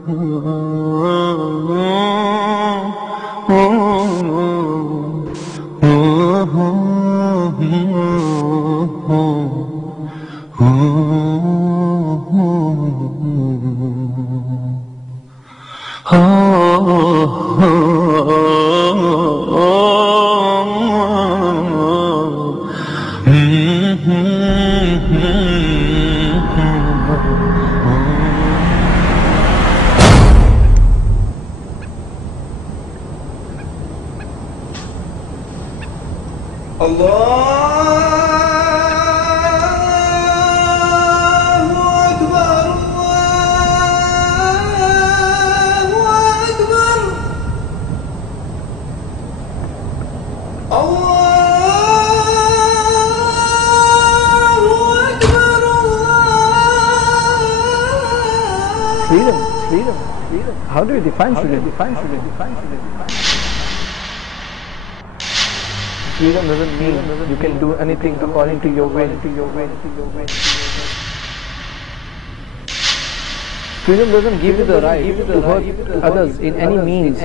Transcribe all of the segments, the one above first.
Freedom. How do you define freedom? Freedom doesn't mean you can do anything according to your will. Freedom doesn't give you the right to hurt others in any means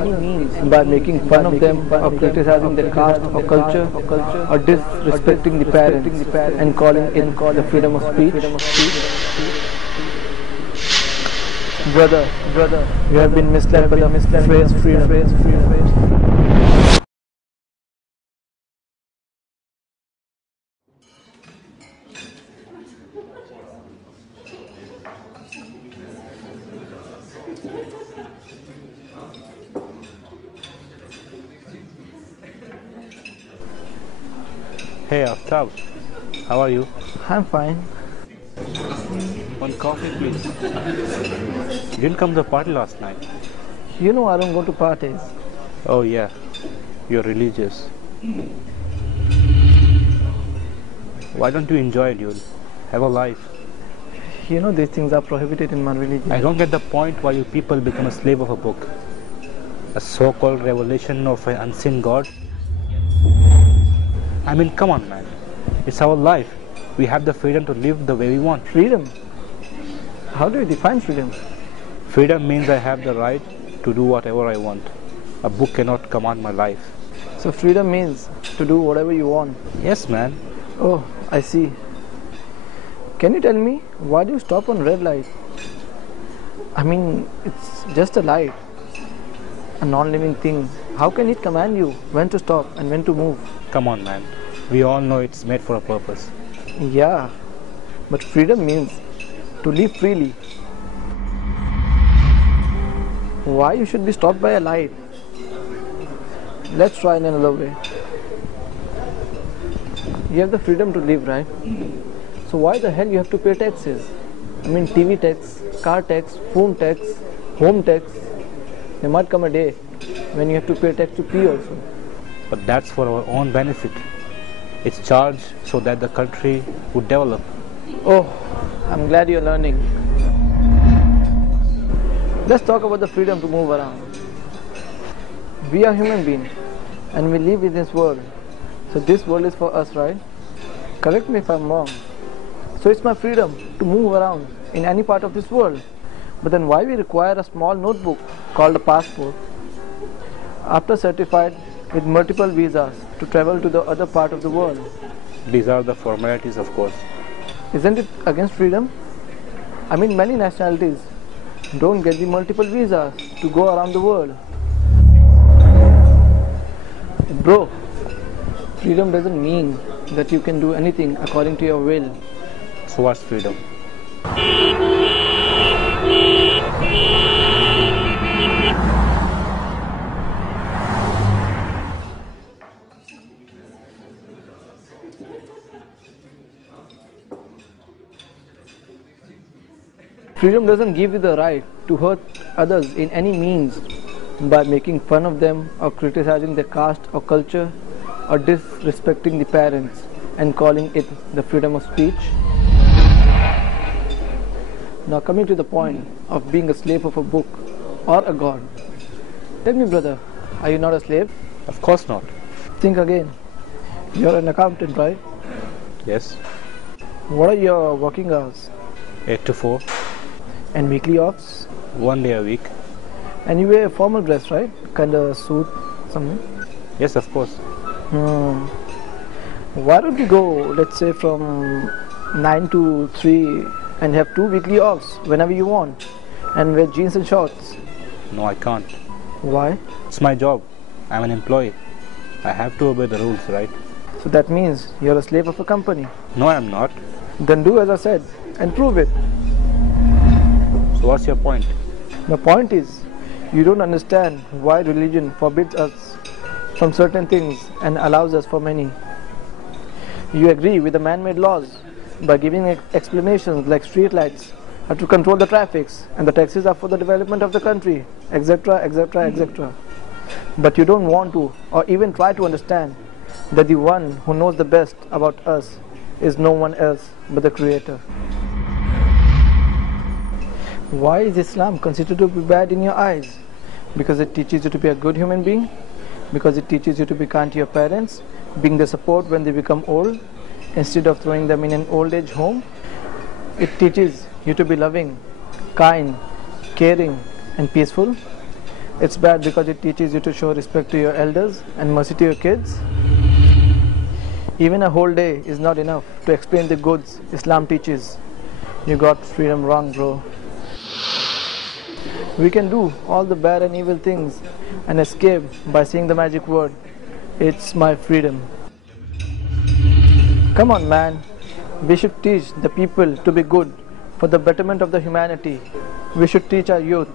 by making fun of them or criticizing their caste or culture or disrespecting the parents and calling it the freedom of speech. Brother, you have been misled by the phrase freedom. Hey Aftab, how are you? I'm fine. One coffee please. You didn't come to the party last night. You know I don't go to parties. Oh yeah, you're religious. Why don't you enjoy it, dude? Have a life. You know these things are prohibited in my religion. I don't get the point why you people become a slave of a book. A so-called revelation of an unseen God. I mean, come on man. It's our life. We have the freedom to live the way we want. Freedom? How do you define freedom? Freedom means I have the right to do whatever I want. A book cannot command my life. So freedom means to do whatever you want? Yes man. Oh, I see. Can you tell me, why do you stop on red light? I mean, it's just a light, a non-living thing. How can it command you when to stop and when to move? Come on man, we all know it's made for a purpose. Yeah, but freedom means to live freely. Why you should be stopped by a light? Let's try in another way. You have the freedom to live, right? So why the hell you have to pay taxes? I mean TV tax, car tax, phone tax, home tax. There might come a day when you have to pay tax to pee also. But that's for our own benefit. It's charged so that the country would develop. Oh, I'm glad you're learning. Let's talk about the freedom to move around. We are human beings and we live in this world. So this world is for us, right? Correct me if I'm wrong. So it's my freedom to move around in any part of this world. But then why we require a small notebook called a passport after certified with multiple visas to travel to the other part of the world? These are the formalities, of course. Isn't it against freedom? I mean, many nationalities don't get the multiple visas to go around the world. Bro, freedom doesn't mean that you can do anything according to your will. So what's freedom? Freedom doesn't give you the right to hurt others in any means by making fun of them or criticizing their caste or culture or disrespecting the parents and calling it the freedom of speech. Now coming to the point of being a slave of a book or a god. Tell me brother, are you not a slave? Of course not. Think again. You're an accountant, right? Yes. What are your working hours? 8 to 4. And weekly offs? 1 day a week. And you wear formal dress, right? Kind of suit, something? Yes, of course. Why don't we go, let's say, from 9 to 3 and have 2 weekly offs whenever you want and wear jeans and shorts? No, I can't. Why? It's my job. I'm an employee. I have to obey the rules, right? So that means you're a slave of a company. No, I'm not. Then do as I said and prove it. So what's your point? The point is, you don't understand why religion forbids us from certain things and allows us for many. You agree with the man-made laws by giving explanations like street lights are to control the traffics and the taxes are for the development of the country, etc., etc., etc. But you don't want to or even try to understand that the one who knows the best about us is no one else but the Creator. Why is Islam considered to be bad in your eyes? Because it teaches you to be a good human being? Because it teaches you to be kind to your parents, being their support when they become old, instead of throwing them in an old age home? It teaches you to be loving, kind, caring, and peaceful? It's bad because it teaches you to show respect to your elders and mercy to your kids? Even a whole day is not enough to explain the goods Islam teaches. You got freedom wrong, bro. We can do all the bad and evil things and escape by saying the magic word, "It's my freedom." Come on, man. We should teach the people to be good for the betterment of the humanity. We should teach our youth,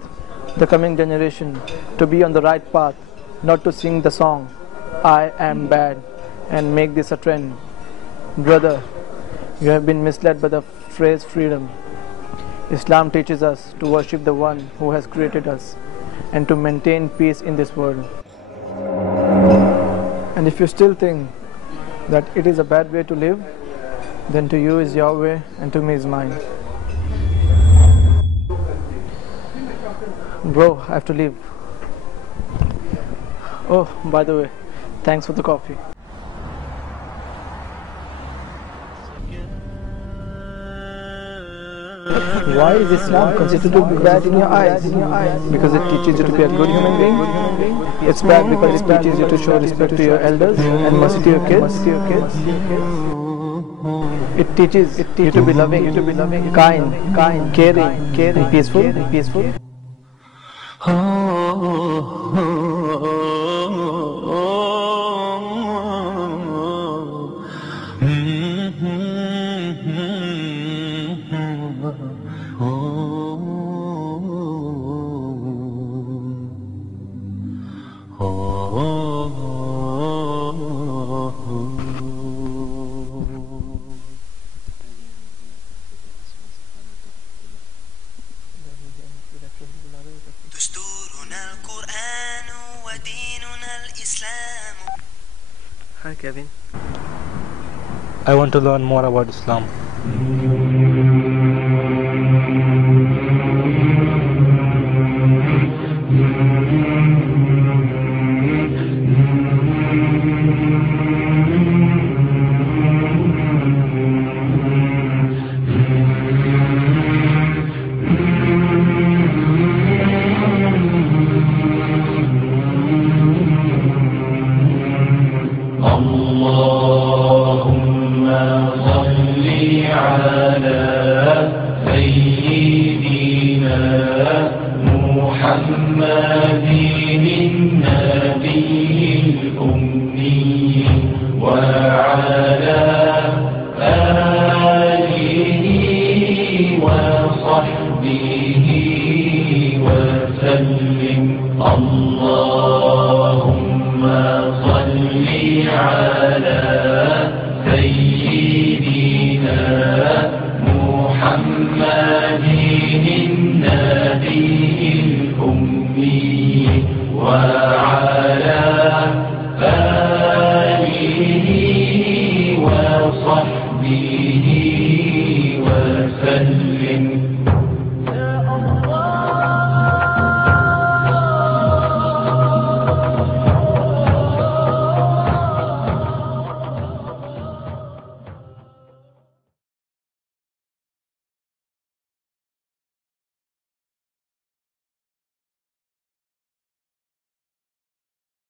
the coming generation, to be on the right path, not to sing the song, "I am bad," and make this a trend. Brother, you have been misled by the phrase freedom. Islam teaches us to worship the one who has created us and to maintain peace in this world. And if you still think that it is a bad way to live, then to you is your way and to me is mine. Bro, I have to leave. Oh, by the way, thanks for the coffee. Why is Islam considered to be bad in your eyes? Because it teaches you to be a good human being? It's bad because it teaches you to show respect to your elders and mercy to your kids? It teaches you to be loving, kind, caring, peaceful. Hi Kevin. I want to learn more about Islam. اللهم صل على